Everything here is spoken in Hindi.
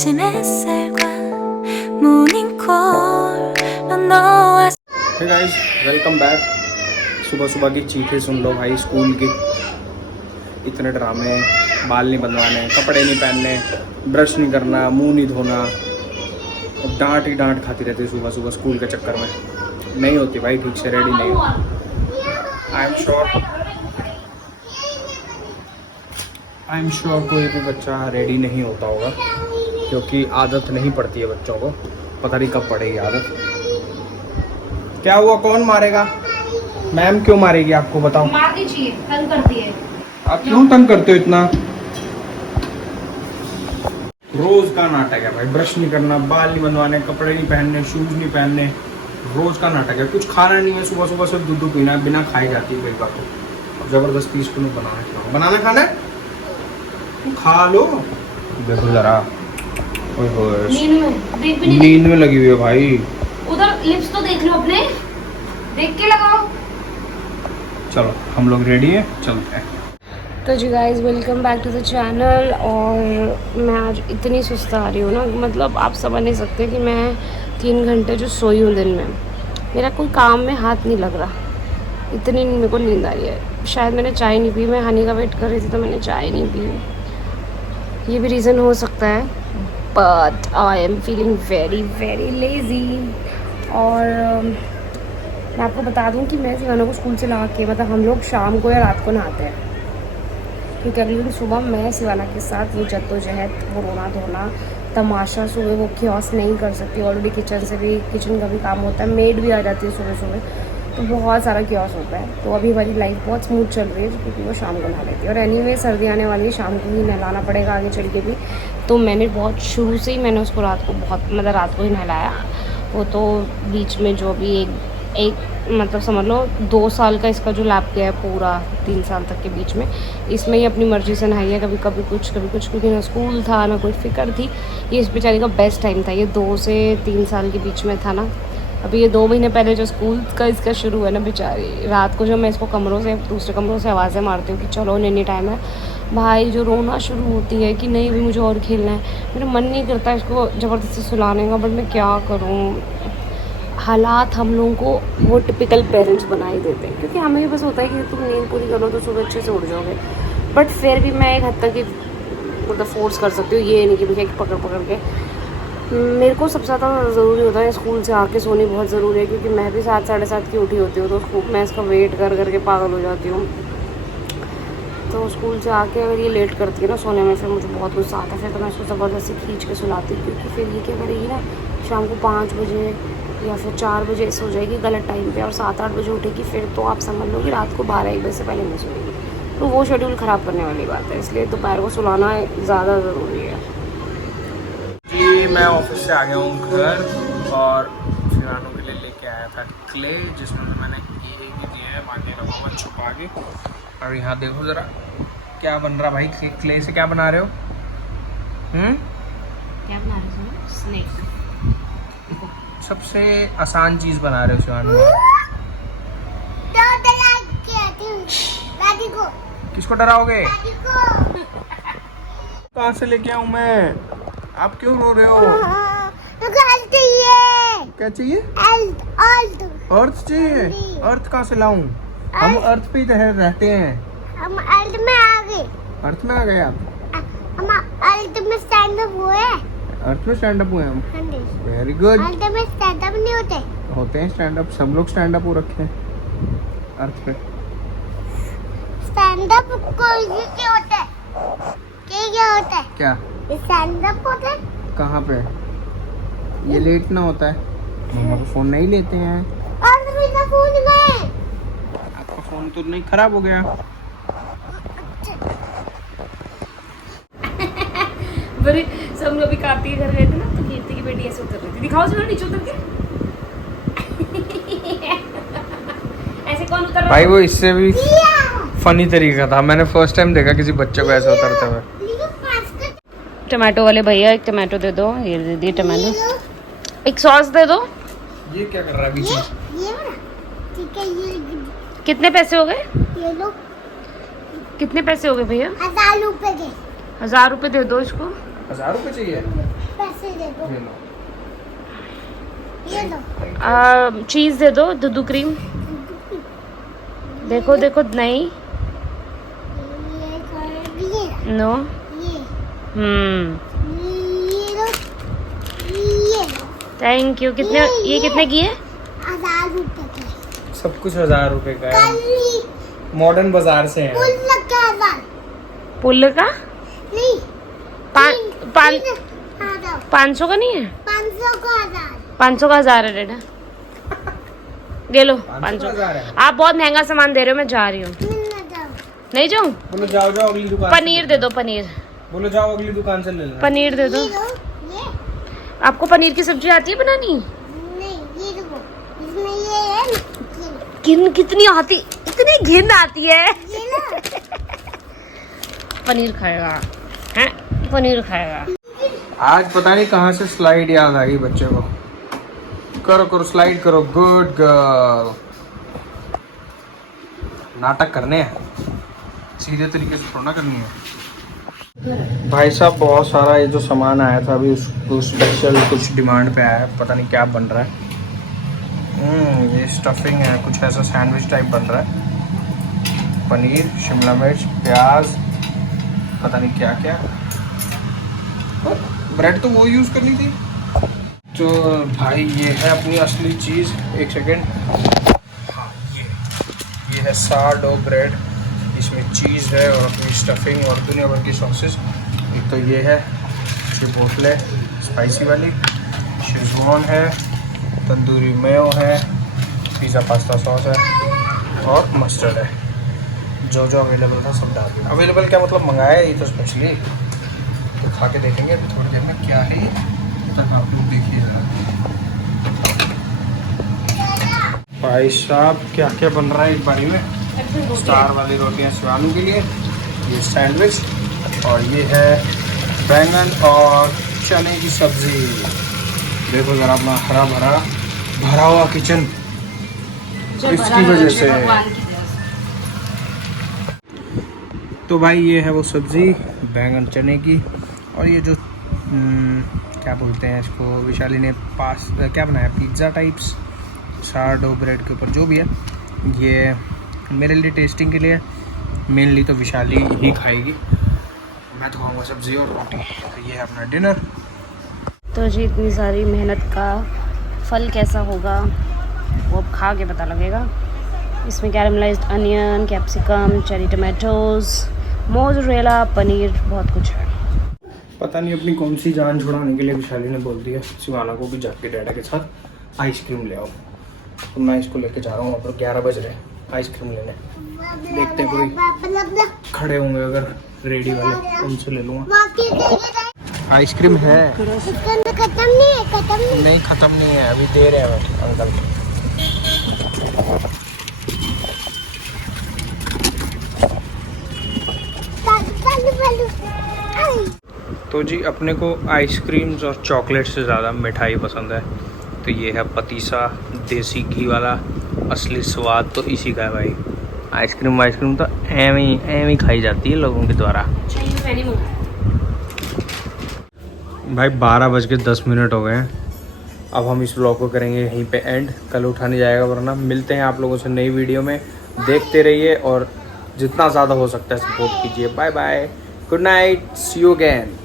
아침 햇살과 모닝콜로 너와 हे गाइस वेलकम बैक। सुबह सुबह की चीखें सुन लो भाई स्कूल की। इतने ड्रामे, बाल नहीं बनवाने, कपड़े नहीं पहनने, ब्रश नहीं करना, मुंह नहीं धोना, और डांट ही डांट खाती रहती है सुबह सुबह स्कूल के चक्कर में। नहीं होती भाई, ठीक से रेडी नहीं होती। आई एम श्योर कोई भी बच्चा रेडी नहीं होता होगा, क्योंकि आदत नहीं पड़ती है बच्चों को। पता नहीं कब पड़ेगी आदत। क्या हुआ, कौन मारेगा? मैम क्यों मारेगी आपको, बताओ। मार दीजिए, तंग करती है। आप क्यों तंग करते हो इतना? रोज का नाटक है भाई, ब्रश नहीं करना, बाल नहीं बनवाने, कपड़े नहीं पहनने, शूज नहीं पहनने। रोज का नाटक है। कुछ खाना नहीं है, सुबह सुबह सिर्फ दूध पीना है, बिना खाई जाती है कई बार तो। जबरदस्ती इसको बनाना खिलाओ। बनाना खाना है तो खा लो। देखो जरा, नींद में लगी हुई है भाई। उधर लिप्स तो देख लो अपने, देख के लगाओ। चलो हम लोग रेडी हैं, चलते हैं। तो जी guys, welcome back to the channel. और मैं आज इतनी सुस्त आ रही हूँ ना, मतलब आप समझ नहीं सकते कि मैं 3 घंटे जो सोई हूँ दिन में, मेरा कोई काम में हाथ नहीं लग रहा। इतनी मेरे को नींद आ रही है। शायद मैंने चाय नहीं पी, मैं हनी का वेट कर रही थी तो मैंने चाय नहीं पी। ये भी रीज़न हो सकता है, but I am feeling very very lazy. और मैं आपको बता दूं कि मैं सिवाना को स्कूल से ला के, मतलब हम लोग शाम को या रात को नहाते हैं, क्योंकि अगले दिन सुबह मैं सिवाना के साथ वो जद्दोजहद, वो रोना धोना, तमाशा, सुबह वो क्योस नहीं कर सकती। ऑलरेडी किचन का भी काम होता है, मेड भी आ जाती है सुबह सुबह, तो बहुत सारा क्योस होता है। तो अभी हमारी लाइफ बहुत स्मूथ चल रही है क्योंकि वो शाम को नहा लेती है। और एनीवे सर्दी आने वाली है, शाम को ही नहलाना पड़ेगा आगे चल के भी। तो मैंने बहुत शुरू से ही मैंने उसको रात को ही नहलाया। वो तो बीच में जो भी एक मतलब समझ लो 2 साल का इसका जो लैप गया है पूरा, 3 साल तक के बीच में, इसमें ही अपनी मर्ज़ी से नहाई है। कभी कुछ, क्योंकि ना स्कूल था ना कोई फ़िक्र थी। ये इस बेचारी का बेस्ट टाइम था, ये 2 से 3 साल के बीच में था ना। अभी ये 2 महीने पहले जो स्कूल का इसका शुरू है ना, बेचारी रात को जब मैं इसको दूसरे कमरों से आवाज़ें मारती हूँ कि चलो नैनी टाइम है, भाई जो रोना शुरू होती है कि नहीं भी मुझे और खेलना है। मेरा मन नहीं करता इसको ज़बरदस्ती सुलाने का, बट मैं क्या करूँ। हालात हम लोगों को वो टिपिकल पेरेंट्स बना ही देते हैं, क्योंकि हमें भी बस होता है कि तुम नींद पूरी करो तो सुबह अच्छे से उठ जाओगे। बट फिर भी मैं एक हद तक ही मतलब फोर्स कर सकती हूँ, ये नहीं कि मुझे पकड़ के। मेरे को सबसे ज़्यादा ज़रूरी होता है स्कूल से आके सोनी बहुत ज़रूरी है, क्योंकि मैं भी 7 साढ़े 7 की उठी होती हूँ, तो खूब मैं इसका वेट कर के पागल हो जाती हूँ। तो स्कूल से आके अगर ये लेट करती है ना सोने में, फिर मुझे बहुत गुस्सा आता है। फिर तो मैं इसको ज़बरदस्ती खींच के सुलाती हूँ, क्योंकि फिर ये क्या करेगी ना, शाम को 5 बजे या फिर 4 बजे सो जाएगी गलत टाइम पे, और 7-8 बजे उठेगी। फिर तो आप समझ लो कि रात को 12-1 बजे से पहले नहीं सोएगी। तो वो शेड्यूल ख़राब करने वाली बात है, इसलिए दोपहर को सुलाना ज़्यादा ज़रूरी है। जी मैं ऑफिस से आ गया हूँ घर, और फिरानों के लिए लेके आया था क्ले, जिसमें मैंने ये भी दिया है, बाकी रखा हुआ छुपा के। और यहाँ देखो ज़रा क्या बन रहा भाई। क्ले से क्या बना रहे हो? क्या बना रहे हो? स्नेक। सबसे आसान चीज़ बना रहे हो शिवानी। किसको डराओगे? कहाँ से लेके आऊँ मैं? आप क्यों रो रहे हो? क्या चाहिए? अर्थ चाहिए? अर्थ कहाँ से लाऊं? हम अर्थ पे ही रहते हैं। हम अर्थ में आ गए। अर्थ में आ गए आप? हम अर्थ में स्टैंड अप हुए। अर्थ में स्टैंड अप हुए हम। Very good. अर्थ में स्टैंड अप नहीं होते हैं स्टैंड अप, सब लोग स्टैंड अप हो रखे हैं अर्थ पे। स्टैंड अप कोई क्या होता है? क्या होता है? क्या स्टैंड अप होता है? कहाँ पे? ये लेट ना होता है। मम्मा को फोन नहीं लेते हैं। और मेरा फोन गए। आपका फोन तो नहीं खराब हो गया? बड़े सब लोग भी कार्तिक के घर गए थे ना, तो कीर्ति की बेटी ऐसे उतर रही थी। दिखाओ जरा नीचे उतर के। ऐसे कौन उतर रहा भाई वो इससे भी फनी तरीका था, मैंने फर्स्ट टाइम देखा किसी बच्चे को ऐसे उतरते हुए। टमाटो वाले भैया, एक टमाटो दे दो। ये दे दिए टमाटो। एक सॉस दे दो। ये क्या कर रहा है बीच में? ये वाला ठीक है। ये कितने पैसे हो गए? ये लो। कितने पैसे हो गए भैया? 1000 रुपए के। 1000 रुपए दे दो इसको। 1000 रुपए चाहिए? ऐसे दे दो, ये लो। ये लो। चीज़ दे दो, दूध क्रीम। देखो देखो, नहीं, ये कर ये नो। ये ये लो, ये लो। Thank you. कितने, ये कितने की है? 1000 रुपए के। सब कुछ 1000 रुपए का है, कल मॉडर्न बाजार से है। कुल लगा 1000 पुल का नहीं, 500 का नहीं है? 500 का 1000। 500 का 1000 है डेटा। ले लो 500 500। का 1000 है। आप बहुत महंगा सामान दे रहे हो, मैं जा रही हूँ। नहीं जाऊँ? बोलो जाओ जाओ अगली दुकान पनीर दे दो, पनीर। बोलो जाओ अगली दुकान से ले लेना। पनीर दे दो। ये लो, ये आपको पनीर की सब्जी आती है बनानी? नहीं, ये देखो, इसमें ये है, कितनी आती, इतनी घिन आती है। ये लो। पनीर खाएगा हैं? पनीर खाएगा। आज पता नहीं कहाँ से स्लाइड याद आ गई बच्चे को। करो करो स्लाइड करो, गुड गर्ल। नाटक करने हैं, सीधे तरीके से थोड़ा करनी है। भाई साहब बहुत सारा ये जो सामान आया था अभी उसको स्पेशल कुछ डिमांड पे आया है, पता नहीं क्या बन रहा है। ये स्टफिंग है, कुछ ऐसा सैंडविच टाइप बन रहा है। पनीर, शिमला मिर्च, प्याज, पता नहीं क्या क्या। ब्रेड तो वो यूज़ करनी थी। तो भाई ये है अपनी असली चीज़। एक सेकेंड, हाँ ये है सारडो ब्रेड। इसमें चीज़ है और अपनी स्टफिंग और दुनिया भर की सॉसेस। एक तो ये है चिपोटले स्पाइसी वाली, शेजवान है, तंदूरी मेयो है, पिज़्ज़ा पास्ता सॉस है और मस्टर्ड है। जो जो अवेलेबल था सब डाल दिया। अवेलेबल क्या मतलब मंगाया है ये तो स्पेशली, तो खा के देखेंगे अभी थोड़ी देर में क्या है ये, तब आप लोग देखिए। भाई साहब क्या क्या बन रहा है एक बारी में। स्टार वाली रोटियां शिवानू के लिए, ये सैंडविच, और ये है बैंगन और चने की सब्जी। देखो जरा अपना हरा भरा भरा हुआ किचन इसकी वजह से। तो भाई ये है वो सब्ज़ी बैंगन चने की, और ये जो क्या बोलते हैं इसको, विशाली ने पास क्या बनाया, पिज़्ज़ा टाइप्स सारडो ब्रेड के ऊपर जो भी है। ये मेरे लिए टेस्टिंग के लिए, मेनली तो विशाली ही खाएगी, मैं तो खाऊंगा सब्ज़ी और रोटी। तो ये है अपना डिनर। तो जी इतनी सारी मेहनत का फल कैसा होगा वो अब खा के पता लगेगा। इसमें caramelised onion, capsicum, cherry tomatoes, mozzarella, paneer, बहुत कुछ है। पता नहीं अपनी कौन सी जान छुड़ाने के लिए विशाली ने बोल दिया शिवाना को भी जाके डैडा के साथ आइसक्रीम ले आओ। तो मैं इसको लेके जा रहा हूँ, अब 11 बज रहे आइसक्रीम लेने। देखते हैं कोई खड़े होंगे अगर रेडी वाले, उनसे ले लूँगा। आइसक्रीम है, खत्म नहीं है, खत्म नहीं। नहीं ख़त्म नहीं है, अभी दे रहे हैं अंकल। तो जी अपने को आइसक्रीम्स और चॉकलेट से ज़्यादा मिठाई पसंद है। तो ये है पतीसा देसी घी वाला, असली स्वाद तो इसी का है भाई। आइसक्रीम तो एवं ही खाई जाती है लोगों के द्वारा। भाई 12:10 हो गए हैं। अब हम इस व्लॉग को करेंगे यहीं पे एंड, कल उठाने जाएगा वरना। मिलते हैं आप लोगों से नई वीडियो में, देखते रहिए और जितना ज़्यादा हो सकता है सपोर्ट कीजिए। Bye bye, good night, see you again.